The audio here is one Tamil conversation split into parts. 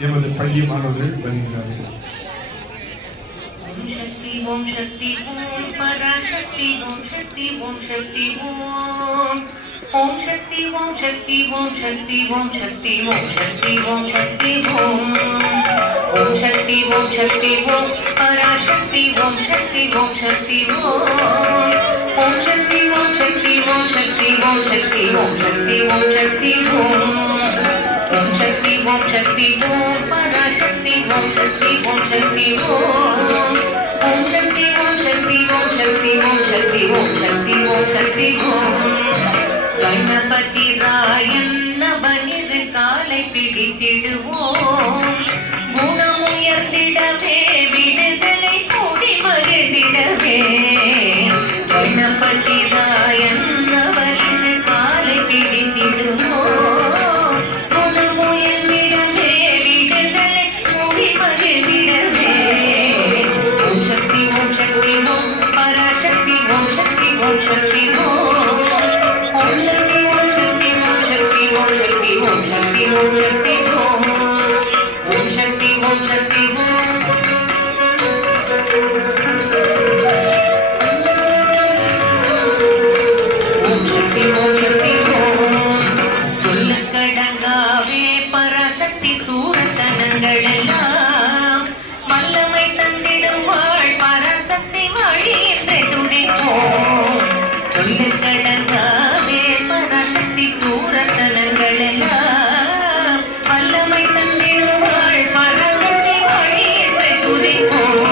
எமது பள்ளி மாணவர்கள் வருகிறார்கள். ஓம் சக்தி ஓம் சக்தி ஓம் பராசக்தி ஓம் சக்தி ஓம் சக்தி ஓம் ஓம் சக்தி ஓம் சக்தி ஓம் சக்தி ஓம் சக்தி ஓம் சக்தி ஓம் சக்தி ஓம் ஓம் சக்தி ஓம் சக்தி ஓம் பராசக்தி ஓம் சக்தி ஓம் சக்தி ஓம் ஓம் சக்தி ஓம் சக்தி ஓம் சக்தி ஓம் சக்தி ஓம் சக்தி ஓம் சக்தி ஓம் ஓம் சக்தி ஓம் சக்தி ஓம் பராசக்தி ஓம் சக்தி ஓம் சக்தி ஓம் ஓம் சக்தி ஓம் சக்தி ஓம் சக்தி ஓம் சக்தி ஓம் சக்தி ஓம் சக்தி ஓம் கணபதி ராயன் நவனிரு காலை பிடித்திடுவோம் குணமுயர்ந்திடவே விடுதலை கூடி மகிழ்ந்திடவே கணபதி ராயன் நவனிரு காலை பிடித்திடுவோம் குணமுயர்ந்திடவே விடுதலை கூடி மகிழ்ந்திடவே ஓம் சக்தி ஓம் சக்தி ஓம் பராசக்தி ஓம் சக்தி ஓம் சக்தி ஓம் ஓம் சக்தி ஓம் சக்தி ஓம் சக்தி ஓம் சக்தி ஓம் சக்தி ஓம் சக்தி ஓம் ஓம் சக்தி ஓம் சக்தி ஓம் ஓம் சக்தி ஓம் சக்தி ஓம் சொல்லக்கடங்காவே பராசக்தி சூரத்தனங்கள் எல்லாம் வல்லமை தந்திடுவாள் பராசக்தி வழி என்று துடிப்போம் சொல்லக்கடங்காவே பராசக்தி சூரத்தனங்கள் எல்லாம் வல்லமை தந்திடுவாள் பராசக்தி வழி என்று துடிப்போம்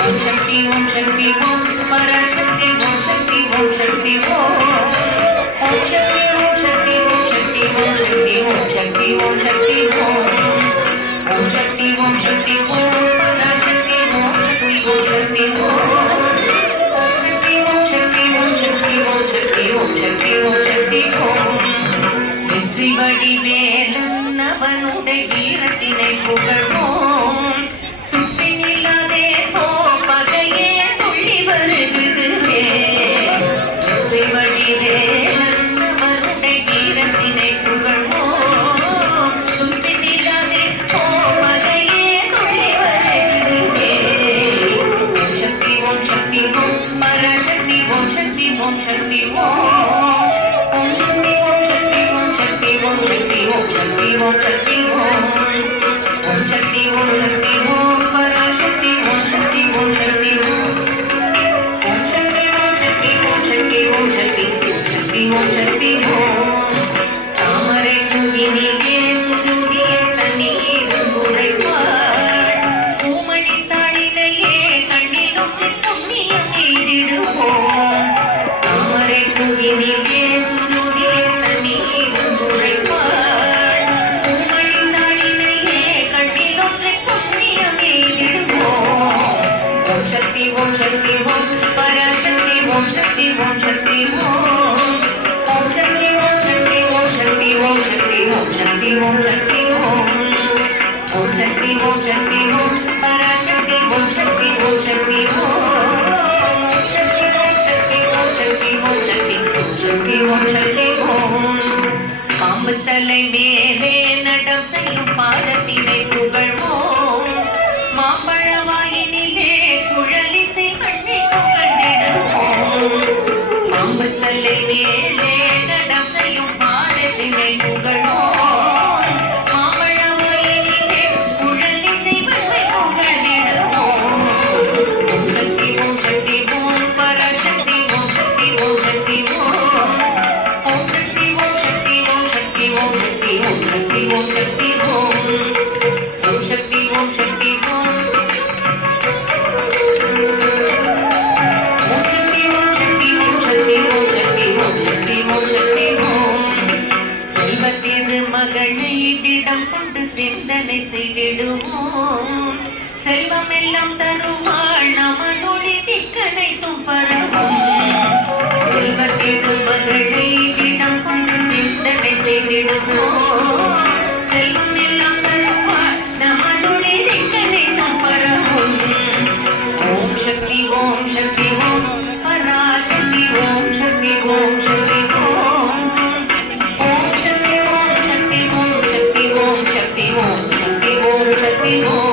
ஓம் சக்தி ஓம் சக்தி ஓம் பராசக்தி ஓம் சக்தி ஓம் சக்தி ஓம் ஓம் சக்தி ஓம் சக்தி ஓம் சக்தி ஓம் சக்தி ஓம் சக்தி ஓம் சக்தி ஓம் ஓம் சக்தி ஓம் சக்தி ஓம் பராசக்தி ஓம் சக்தி ஓம் சக்தி ஓம் ஓம் சக்தி ஓம் சக்தி ஓம் சக்தி ஓம் சக்தி ஓம் சக்தி ஓம் சக்தி ஓம் வெற்றி வடிவேலன் அவனுடைய வீரத்தினை புகழ்வோம் சுற்றி நில்லாதே போ பகையே துள்ளி வருகுதுவே வெற்றி வடிவேலன் அவனுடைய வீரத்தினை புகழ்வோம் சுற்றி நில்லாதே போ பகையே துள்ளி வருகுதுவே ஓம் சக்தி ஓம் சக்தி ஓம் பராசக்தி ஓம் சக்தி ஓம் சக்தி ஓம் ஓம் சக்தி ஓம் சக்தி ஓம் சக்தி ஓம் சக்தி ஓம் சக்தி ஓம் சக்தி ஓம் ஓம் சக்தி ஓம் சக்தி ஓம் பராசக்தி ஓம் சக்தி ஓம் சக்தி ஓம் ஓம் சக்தி ஓம் சக்தி ஓம் சக்தி ஓம் சக்தி ஓம் சக்தி ஓம் சக்தி ஓம் தாமரை பூவினிலே சுருதிய தண்ணீர் உரைப்பாள் பூமணி தாளினையே கண்ணிலும் புண்ணியம் எய்திடுவோம் தாமரை பூவினிலே சுருதிய தண்ணீர் உரைப்பாள் பூமணி தாளினையே கண்ணிலும் புண்ணியம் எய்திடுவோம் ஓம் சக்தி ஓம் சக்தி ஓம் பராசக்தி ஓம் சக்தி ஓம் சக்தி ஓம் ஓம் சக்தி ஓம் சக்தி ஓம் சக்தி ஓம் சக்தி ஓம் சக்தி ஓம் சக்தி ஓம் ஓம் சக்தி ஓம் சக்தி ஓம் பராசக்தி ஓம் சக்தி ஓம் சக்தி ஓம் ஓம் சக்தி ஓம் சக்தி ஓம் சக்தி ஓம் சக்தி ஓம் சக்தி ஓம் சக்தி ஓம் பாம்பு தலை மேலே நடம் செய்யும் பாதத்தினை புகழ்வோம் மாம்பழவாயினிலே குழலிசை மண்ணை புகழ்ந்திடுவோம் பாம்பு தலை மேலே நடம் செய்யும் பாதத்தினை புகழ்வோம் மாம்பழவாயினிலே குழலிசை மண்ணை புகழ்ந்திடுவோம் ஓம் சக்தி ஓம் சக்தி ஓம் பராசக்தி ஓம் சக்தி ஓம் சக்தி ஓம் ஓம் சக்தி ஓம் சக்தி ஓம் சக்தி ஓம் சக்தி ஓம் சக்தி ஓம் சக்தி ஓம் ஓம் சக்தி ஓம் சக்தி ஓம் ஓம் சக்தி ஓம் சக்தி ஓம் சக்தி ஓம் சக்தி ஓம் சக்தி ஓம் சக்தி ஓம் செல்வத்திரு மகளை திடம் கொண்டு சிந்தனை செய்திடுவோம் செல்வம் எல்லாம் தருவாள் நமனொழி திக்கனை தும்பரவும் செல்வத்திரு மகளை திடம் கொண்டு சிந்தனை செய்திடுவோம் செல்வம் எல்லாம் தருவாள் நமனொழி திக்கனை தும்பரவும் ஓம் சக்தி ஓம் சக்தி ஓம் பராசக்தி ஓம் சக்தி ஓம் சக்தி ஓம் ஓம் சக்தி ஓம் சக்தி ஓம் சக்தி ஓம் சக்தி ஓம் சக்தி துதிப்போம்